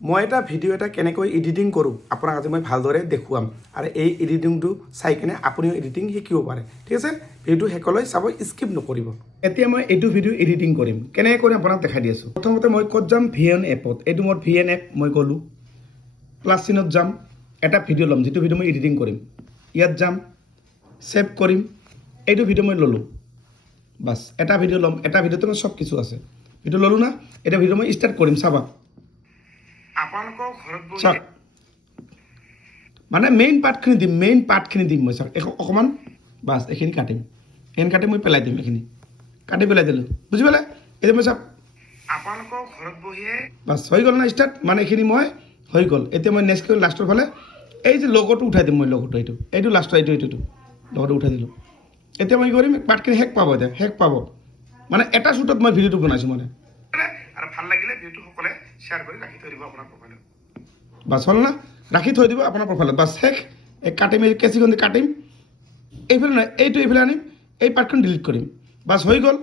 মই এটা ভিডিঅ' এটা কেনেকৈ এডিটিং কৰোঁ আপোনাক আজি মই ভালদৰে দেখুৱাম আৰু এই এডিটিংটো চাই কিনে আপুনিও এডিটিং শিকিব পাৰে ঠিক আছে ভিডিঅ'টো শেষলৈ চাব স্কিপ নকৰিব এতিয়া মই এইটো ভিডিঅ' এডিটিং কৰিম কেনেকৈ কৰিম আপোনাক দেখাই দি আছোঁ প্ৰথমতে মই ক'ত যাম VN এপত এইটো মোৰ VN এপ মই গ'লোঁ প্লাছ চিনত যাম এটা ভিডিঅ' ল'ম যিটো ভিডিঅ' মই এডিটিং কৰিম ইয়াত যাম ছেভ কৰিম এইটো ভিডিঅ' মই ল'লোঁ বাছ এটা ভিডিঅ' ল'ম এটা ভিডিঅ'তে মই চব কিছু আছে ভিডিঅ' ল'লোঁ না এটা ভিডিঅ' মই ষ্টাৰ্ট কৰিম চাবা আপোনালোকৰ ঘৰত বহি মানে মেইন পাৰ্টখিনি দিম মই চাওক অকণমান বাছ এইখিনি কাটিম এইখিনি কাটি মই পেলাই দিম এইখিনি কাটি পেলাই দিলোঁ বুজি পালে এতিয়া মই চাওক আপোনালোকৰ ঘৰত বহিয়ে বাছ হৈ গ'ল না ষ্টাৰ্ট মানে এইখিনি মই হৈ গ'ল এতিয়া মই নেক্সট কৰিম লাষ্টৰ ফালে এই যে লগটো উঠাই দিম মই লগটো এইটো লাষ্টৰ এইটো লগটো উঠাই দিলোঁ এতিয়া মই কি কৰিম পাৰ্টখিনি শেষ পাব এতিয়া শেষ পাব মানে এটা শ্বুটত মই ভিডিঅ'টো বনাইছোঁ মানে আৰু ভাল লাগিলে ভিডিঅ'টো সকলোৱে শ্বেয়াৰ কৰি ৰাখি থৈ দিব আপোনাৰ প্ৰফাইলত বাছ হ'ল না ৰাখি থৈ দিব আপোনাৰ প্ৰফাইলত বাছ শেষ এই কাটিম এই কেঁচিখন দি কাটিম এইফালে নহয় এইফালে আনিম এই পাৰ্টখন ডিলিট কৰিম বাছ হৈ গ'ল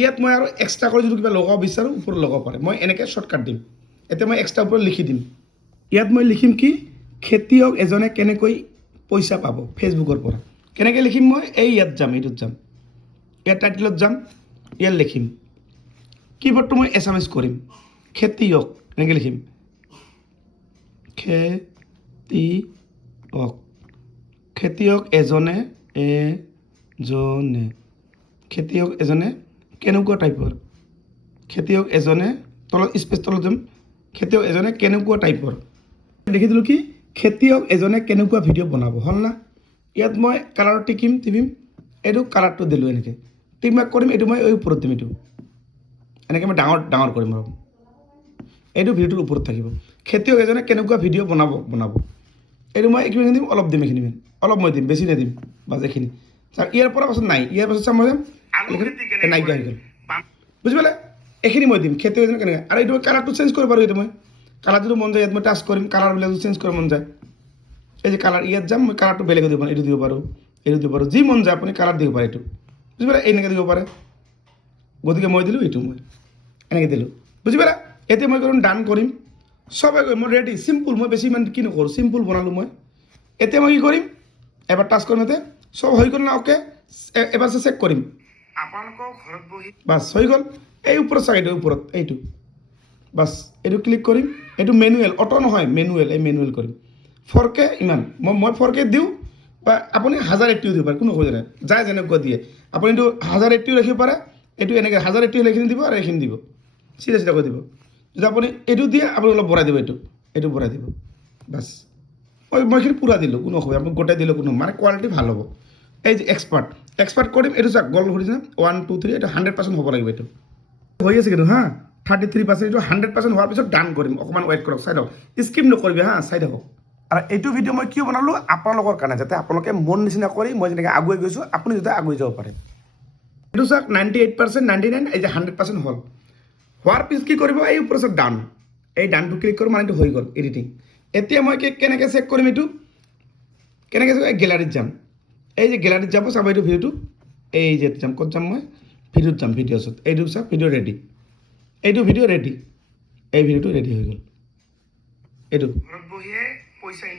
ইয়াত মই আৰু এক্সট্ৰা কৰি যদি কিবা লগাব বিচাৰোঁ ওপৰত লগাব পাৰে মই এনেকৈ শ্বৰ্টকাট দিম এতিয়া মই এক্সট্ৰা ওপৰত লিখি দিম ইয়াত মই লিখিম কি খেতিয়ক এজনে কেনেকৈ পইচা পাব ফেচবুকৰ পৰা কেনেকৈ লিখিম মই ইয়াত যাম এইটোত যাম ইয়াত টাইটেলত যাম ইয়াত লিখিম কিবৰ্ডটো মই এছামেছ কৰিম খেতিয়ক এনেকৈ লিখিম খেতিয়ক এজনে কেনেকুৱা টাইপৰ খেতিয়ক এজনে তলত স্পেচ তলত যাম খেতিয়ক এজনে কেনেকুৱা টাইপৰ দেখি দিলোঁ কি খেতিয়ক এজনে কেনেকুৱা ভিডিঅ' বনাব হ'ল না ইয়াত মই কালাৰত টিপিম এইটো কালাৰটো দিলোঁ এনেকৈ টিকমাৰ্ক কৰিম এইটো মই এই ওপৰত দিম এইটো এনেকৈ মই ডাঙৰ কৰিম আৰু এইটো ভিডিঅ'টোৰ ওপৰত থাকিব খেতিয়ক এজনে কেনেকুৱা ভিডিঅ' বনাব এইটো মই এইখিনি দিম অলপ দিম এইখিনি অলপ মই দিম বেছি নিদিম বাছ এইখিনি চাওক ইয়াৰ পৰা পাছত নাই ইয়াৰ পাছত চাম মই নাইকিয়া হৈ গ'ল বুজি পালে এইখিনি মই দিম খেতিয়ক এজনে কেনেকৈ আৰু এইটো কালাৰটো চেঞ্জ কৰিব পাৰোঁ এইটো মই কালাৰ যদি মন যায় ইয়াত মই টাচ কৰিম কালাৰবিলাক চেঞ্জ কৰিব মন যায় এই যে কালাৰ ইয়াত যাম মই কালাৰটো বেলেগত দিব পাৰোঁ এইটো দিব পাৰোঁ যি মন যায় আপুনি কালাৰ দিব পাৰে এইটো বুজি পালে এনেকৈ দিব পাৰে গতিকে মই দিলোঁ এইটো মই এনেকৈ দিলোঁ বুজি পালে এতিয়া মই কৰিম ডান কৰিম চবে কৰিম মই ৰেডি চিম্পুল মই বেছি ইমান কি নকৰোঁ চিম্পুল বনালোঁ মই এতিয়া মই কি কৰিম এবাৰ টাচ কৰিম ইয়াতে চব হৈ গ'ল না অ'কে এবাৰ চেক কৰিম আপোনালোকৰ ঘৰত বহি বাছ হৈ গ'ল এই ওপৰত চাওক এইটো ওপৰত এইটো বাছ এইটো ক্লিক কৰিম এইটো মেনুৱেল অটো নহয় মেনুৱেল কৰিম 4K ইমান মই 4K দিওঁ বা আপুনি 1080 দিব পাৰে কোনো অসুবিধা নাই যায় যেনেকুৱা দিয়ে আপুনি এইটো 1080 ৰাখিব পাৰে এইটো এনেকৈ 1080 এইখিনি দিব আৰু এইখিনি দিব চিধা কৰি দিব যদি আপুনি এইটো দিয়ে আপুনি অলপ বঢ়াই দিব এইটো বঢ়াই দিব বাছ মই এইখিনি পূৰা দিলোঁ কোনো অসুবিধা মই গোটাই দিলোঁ কোনো মানে কোৱালিটি ভাল হ'ব এই যে এক্সপাৰ্ট কৰিম এইটো চাওক গ'ল সুধিছে 1 2 3 এইটো 100% হ'ব লাগিব এইটো হৈ আছে কিন্তু হা 33% এইটো 100% হোৱাৰ পিছত ডান কৰিম অকণমান ৱেইট কৰক চাই লওক স্কিপ নকৰিবি হা চাই থাকক আৰু এইটো ভিডিঅ' মই কিয় বনালোঁ আপোনালোকৰ কাৰণে যাতে আপোনালোকে মন নিচিনা কৰি মই যেনেকৈ আগুৱাই গৈছোঁ আপুনি যাতে আগুৱাই যাব পাৰে এইটো চাওক 98% 99 এই যে 100% হ'ল হোৱাৰ পিছত কি কৰিব এই ওপৰত চাওক ডান এই ডানটো ক্লিক কৰোঁ মানে এইটো হৈ গ'ল এডিটিং এতিয়া মই কেনেকৈ চেক কৰিম এইটো কেনেকৈ চেক গেলাৰীত যাম এই যে গেলাৰীত যাব চাব এইটো ভিডিঅ'টো এই যে যাম ক'ত যাম মই ভিডিঅ'ত যাম ভিডিঅ'ছত এইটো চাওক ভিডিঅ' ৰেডি এইটো ভিডিঅ' ৰেডি এই ভিডিঅ'টো ৰেডি হৈ গ'ল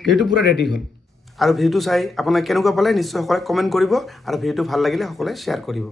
এইটো পূৰা ৰেডি হ'ল আৰু ভিডিঅ'টো চাই আপোনাক কেনেকুৱা পালে নিশ্চয় সকলোৱে কমেণ্ট কৰিব আৰু ভিডিঅ'টো ভাল লাগিলে সকলোৱে শ্বেয়াৰ কৰিব